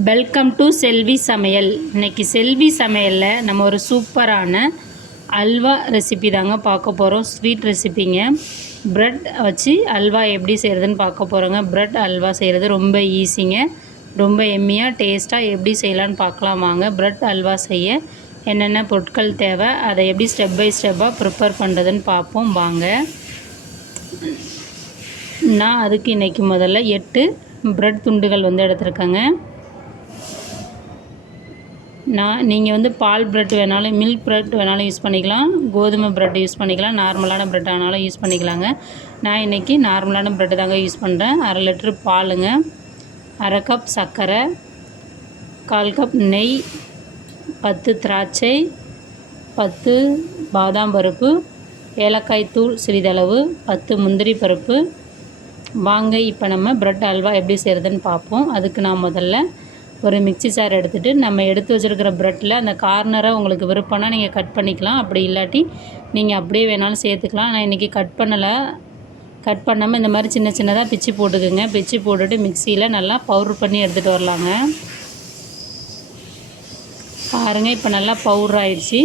Welcome to செல்வி சமையல் இன்னைக்கு செல்வி சமையலில் நம்ம ஒரு சூப்பரான அல்வா ரெசிபி தாங்க பார்க்க போகிறோம் ஸ்வீட் ரெசிபிங்க ப்ரெட் வச்சு அல்வா எப்படி செய்கிறதுன்னு பார்க்க போகிறோங்க ப்ரெட் அல்வா செய்கிறது ரொம்ப ஈஸிங்க ரொம்ப எம்மியாக டேஸ்ட்டாக எப்படி செய்யலான்னு பார்க்கலாம் வாங்க. ப்ரெட் அல்வா செய்ய என்னென்ன பொருட்கள் தேவை அதை எப்படி ஸ்டெப் பை ஸ்டெப்பாக ப்ரிப்பேர் பண்ணுறதுன்னு பார்ப்போம் வாங்க. நான் அதுக்கு இன்றைக்கி முதல்ல எட்டு ப்ரெட் துண்டுகள் வந்து எடுத்திருக்கேங்க. நான் நீங்கள் வந்து பால் ப்ரெட் வேணாலும் மில்க் ப்ரெட் வேணாலும் யூஸ் பண்ணிக்கலாம். கோதுமை ப்ரெட் யூஸ் பண்ணிக்கலாம். நார்மலான ப்ரெட் ஆனாலும் யூஸ் பண்ணிக்கலாங்க. நான் இன்றைக்கி நார்மலான ப்ரெட்டு தாங்க யூஸ் பண்ணுறேன் அரை லிட்ரு பாலுங்க. அரை கப் சர்க்கரை. கால் கப் நெய். பத்து திராட்சை. பத்து பாதாம் பருப்பு. ஏலக்காய் தூள் சிறிதளவு. பத்து முந்திரி பருப்பு. வாங்க இப்போ நம்ம ப்ரெட் அல்வா எப்படி செய்கிறதுன்னு பார்ப்போம். அதுக்கு நான் முதல்ல ஒரு மிக்ஸி ஜார் எடுத்துகிட்டு நம்ம எடுத்து வச்சுருக்கிற ப்ரெட்டில் அந்த கார்னரை உங்களுக்கு விருப்பம்னா நீங்கள் கட் பண்ணிக்கலாம். அப்படி இல்லாட்டி நீங்கள் அப்படியே வேணாலும் சேர்த்துக்கலாம். நான் இன்றைக்கி கட் பண்ணலை. கட் பண்ணாமல் இந்த மாதிரி சின்ன சின்னதாக பிச்சு போட்டுக்குங்க. பிச்சு போட்டுட்டு மிக்சியில் நல்லா பவுட்ரு பண்ணி எடுத்துகிட்டு வரலாங்க. பாருங்கள் இப்போ நல்லா பவுட்ரு ஆயிடுச்சு.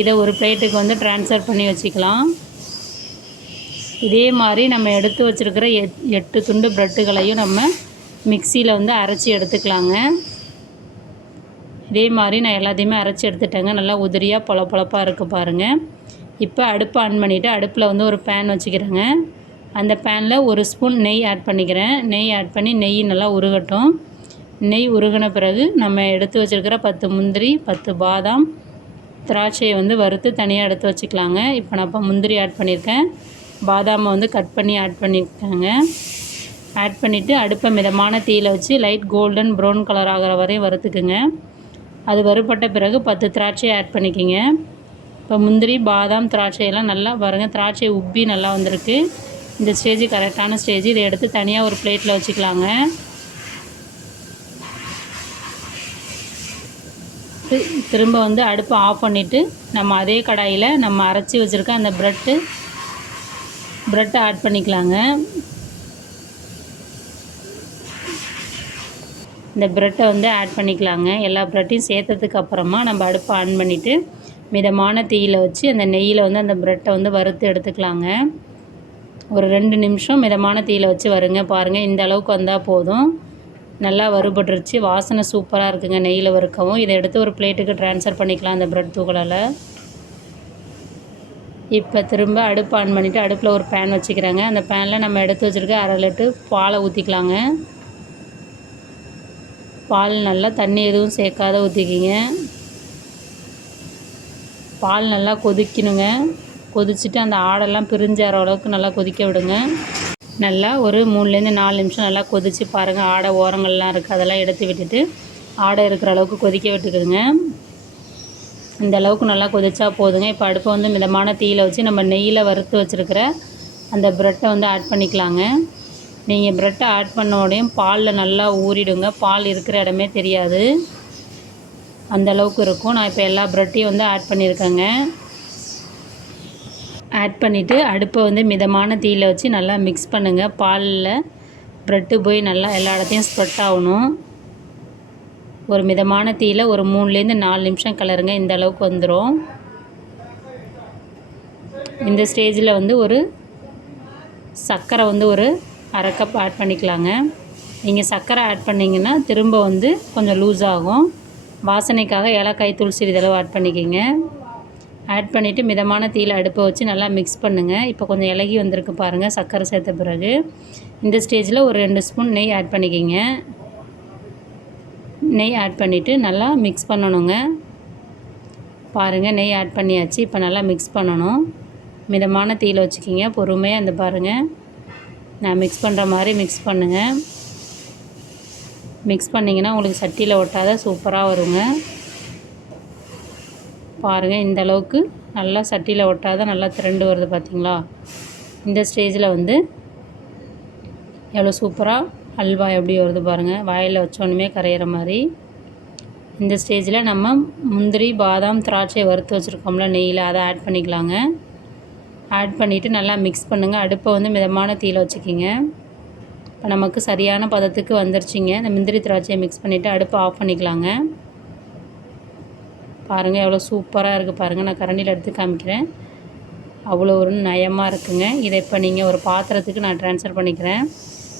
இதை ஒரு பிளேட்டுக்கு வந்து ட்ரான்ஸ்ஃபர் பண்ணி வச்சுக்கலாம். இதே மாதிரி நம்ம எடுத்து வச்சுருக்கிற எட் எட்டு துண்டு ப்ரெட்டுகளையும் நம்ம மிக்சியில் வந்து அரைச்சி எடுத்துக்கலாங்க. இதே மாதிரி நான் எல்லாத்தையுமே அரைச்சி எடுத்துட்டேங்க. நல்லா உதிரியாக பொல பொழப்பாக இருக்குது பாருங்கள் இப்போ அடுப்பை ஆன் பண்ணிவிட்டு அடுப்பில் வந்து ஒரு பேன் வச்சுக்கிறேங்க. அந்த பேனில் ஒரு ஸ்பூன் நெய் ஆட் பண்ணிக்கிறேன். நெய் ஆட் பண்ணி நெய் நல்லா உருகட்டும். நெய் உருகின பிறகு நம்ம எடுத்து வச்சுருக்கிற பத்து முந்திரி பத்து பாதாம் திராட்சையை வந்து வறுத்து தனியாக எடுத்து வச்சுக்கலாங்க. இப்போ நான் இப்போ முந்திரி ஆட் பண்ணியிருக்கேன். பாதாமை வந்து கட் பண்ணி ஆட் பண்ணியிருக்கேங்க ஆட் பண்ணிவிட்டு அடுப்பை மிதமான தீயில் வச்சு லைட் கோல்டன் ப்ரௌன் கலர் ஆகிற வரையும் வறுத்துக்குங்க. அது வறுபட்ட பிறகு பத்து திராட்சையை ஆட் பண்ணிக்கிங்க. இப்போ முந்திரி பாதாம் திராட்சையெல்லாம் நல்லா பாருங்கள் திராட்சை உப்பி நல்லா வந்திருக்கு. இந்த ஸ்டேஜ் கரெக்டான ஸ்டேஜ் இதை எடுத்து தனியாக ஒரு பிளேட்டில் வச்சுக்கலாங்க. திரும்ப வந்து அடுப்பை ஆஃப் பண்ணிவிட்டு நம்ம அதே கடாயில் நம்ம அரைச்சி வச்சுருக்க அந்த ப்ரெட்டு ப்ரெட்டை ஆட் பண்ணிக்கலாங்க. இந்த ப்ரெட்டை வந்து ஆட் பண்ணிக்கலாங்க. எல்லா ப்ரெட்டையும் சேர்த்ததுக்கு அப்புறமா நம்ம அடுப்பை ஆன் பண்ணிவிட்டு மிதமான தீயில் வச்சு அந்த நெய்யில் வந்து அந்த ப்ரெட்டை வந்து வறுத்து எடுத்துக்கலாங்க. ஒரு ரெண்டு நிமிஷம் மிதமான தீயில் வச்சு வருங்க. பாருங்கள் இந்த அளவுக்கு வந்தால் போதும். நல்லா வறுபட்டுருச்சு. வாசனை சூப்பராக இருக்குங்க நெய்யில் வறுக்கவும். இதை எடுத்து ஒரு பிளேட்டுக்கு ட்ரான்ஸ்ஃபர் பண்ணிக்கலாம் அந்த ப்ரெட் தூக்கலால் இப்போ திரும்ப அடுப்பு ஆன் பண்ணிவிட்டு அடுப்பில் ஒரு பேன் வச்சுக்கிறாங்க. அந்த பேனில் நம்ம எடுத்து வச்சுருக்க அரை லிட்டர் பாலை ஊற்றிக்கலாங்க பால் நல்லா தண்ணி எதுவும் சேர்க்காத ஊற்றிக்கிங்க பால் நல்லா கொதிக்கணுங்க. கொதிச்சுட்டு அந்த ஆடெல்லாம் பிரிஞ்சற அளவுக்கு நல்லா கொதிக்க விடுங்க. நல்லா ஒரு மூணுலேருந்து நாலு நிமிஷம் நல்லா கொதித்து பாருங்கள் ஆடை ஓரங்கள்லாம் இருக்குது அதெல்லாம் எடுத்து விட்டுட்டு ஆடை இருக்கிற அளவுக்கு கொதிக்க விட்டுக்கிடுங்க. இந்த அளவுக்கு நல்லா கொதிச்சா போதுங்க. இப்போ அடுப்பை வந்து மிதமான தீயில் வச்சு நம்ம நெய்யில் வறுத்து வச்சுருக்கிற அந்த ப்ரெட்டை வந்து ஆட் பண்ணிக்கலாங்க. நீங்கள் ப்ரெட்டை ஆட் பண்ண உடனே பாலில் நல்லா ஊறிடுங்க. பால் இருக்கிற இடமே தெரியாது. அந்த அளவுக்கு இருக்கும். நான் இப்போ எல்லா ப்ரெட்டையும் வந்து ஆட் பண்ணியிருக்கேங்க ஆட் பண்ணிவிட்டு அடுப்பை வந்து மிதமான தீயில் வச்சு நல்லா மிக்ஸ் பண்ணுங்கள் பாலில் ப்ரெட்டு போய் நல்லா எல்லா இடத்தையும் ஸ்ப்ரெட் ஆகணும். ஒரு மிதமான தீயில் ஒரு மூணுலேருந்து நாலு நிமிஷம் கலருங்க. இந்த அளவுக்கு வந்துடும் இந்த ஸ்டேஜில் வந்து ஒரு சர்க்கரை வந்து ஒரு அரை கப் ஆட் பண்ணிக்கலாங்க. நீங்கள் சர்க்கரை ஆட் பண்ணிங்கன்னா திரும்ப வந்து கொஞ்சம் லூஸ் ஆகும். வாசனைக்காக ஏலக்காய் தூள் சிறிதளவு ஆட் பண்ணிக்கிங்க. ஆட் பண்ணிவிட்டு மிதமான தீயில் அடுப்பை வச்சு நல்லா மிக்ஸ் பண்ணுங்கள் இப்போ கொஞ்சம் இலகி வந்திருக்கு பாருங்கள் சர்க்கரை சேர்த்த பிறகு. இந்த ஸ்டேஜில் ஒரு ரெண்டு ஸ்பூன் நெய் ஆட் பண்ணிக்கிங்க. நெய் ஆட் பண்ணிவிட்டு நல்லா மிக்ஸ் பண்ணணுங்க. பாருங்கள் நெய் ஆட் பண்ணியாச்சு. இப்போ நல்லா மிக்ஸ் பண்ணணும். மிதமான தீயில் வச்சுக்கிங்க பொறுமையாக இந்த பாருங்கள் நான் மிக்ஸ் பண்ணுற மாதிரி மிக்ஸ் பண்ணுங்கள் மிக்ஸ் பண்ணிங்கன்னா உங்களுக்கு சட்டியில் ஒட்டாத சூப்பராக வருங்க. பாருங்கள் இந்த அளவுக்கு நல்லா சட்டியில் ஒட்டாத நல்லா திரண்டு வருது பார்த்திங்களா இந்த ஸ்டேஜில் வந்து எவ்வளோ சூப்பராக அல்வா எப்படி வருது பாருங்கள் வாயில் வச்சோன்னுமே கரையிற மாதிரி. இந்த ஸ்டேஜில் நம்ம முந்திரி பாதாம் திராட்சை வறுத்து வச்சுருக்கோம்ல நெய்யில் அதை ஆட் பண்ணிக்கலாங்க. ஆட் பண்ணிவிட்டு நல்லா மிக்ஸ் பண்ணுங்கள் அடுப்பை வந்து மிதமான தீயில் வச்சுக்கிங்க. இப்போ நமக்கு சரியான பதத்துக்கு வந்துருச்சுங்க. இந்த முந்திரி திராட்சையை மிக்ஸ் பண்ணிவிட்டு அடுப்பை ஆஃப் பண்ணிக்கலாங்க. பாருங்கள் எவ்வளோ சூப்பராக இருக்குது பாருங்கள் நான் கரண்டியில் எடுத்து காமிக்கிறேன். அவ்வளோ ஒரு நயமாக இருக்குங்க. இதை இப்போ நீங்கள் ஒரு பாத்திரத்துக்கு நான் ட்ரான்ஸ்ஃபர் பண்ணிக்கிறேன்.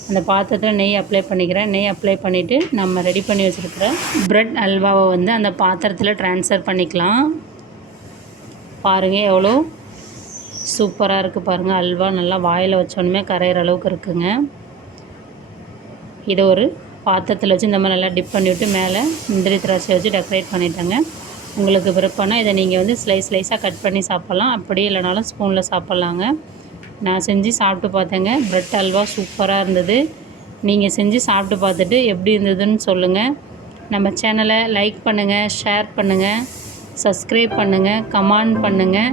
அந்த பாத்திரத்தில் நெய் அப்ளை பண்ணிக்கிறேன். நெய் அப்ளை பண்ணிவிட்டு நம்ம ரெடி பண்ணி வச்சுருக்கிற ப்ரெட் அல்வாவை வந்து அந்த பாத்திரத்தில் ட்ரான்ஸ்ஃபர் பண்ணிக்கலாம். பாருங்கள் எவ்வளோ சூப்பராக இருக்குது பாருங்கள் அல்வா நல்லா வாயில் வச்சோன்னுமே கரையிற அளவுக்கு இருக்குங்க. இதை ஒரு பாத்திரத்தில் வச்சு இந்த மாதிரி நல்லா டிப் பண்ணிவிட்டு மேலே முந்திரி திராட்சை வச்சு டெக்கரேட் பண்ணிட்டேங்க. உங்களுக்கு விருப்பம்னா இதை நீங்கள் வந்து ஸ்லைஸ் ஸ்லைஸாக கட் பண்ணி சாப்பிட்லாம். அப்படியே இல்லைனாலும் ஸ்பூனில் சாப்பிட்லாங்க. நான் செஞ்சு சாப்பிட்டு பார்த்தேங்க. ப்ரெட் அல்வா சூப்பராக இருந்தது. நீங்கள் செஞ்சு சாப்பிட்டு பார்த்துட்டு எப்படி இருந்ததுன்னு சொல்லுங்கள் நம்ம சேனலை லைக் பண்ணுங்கள் ஷேர் பண்ணுங்கள் சப்ஸ்கிரைப் பண்ணுங்கள் கமெண்ட் பண்ணுங்கள்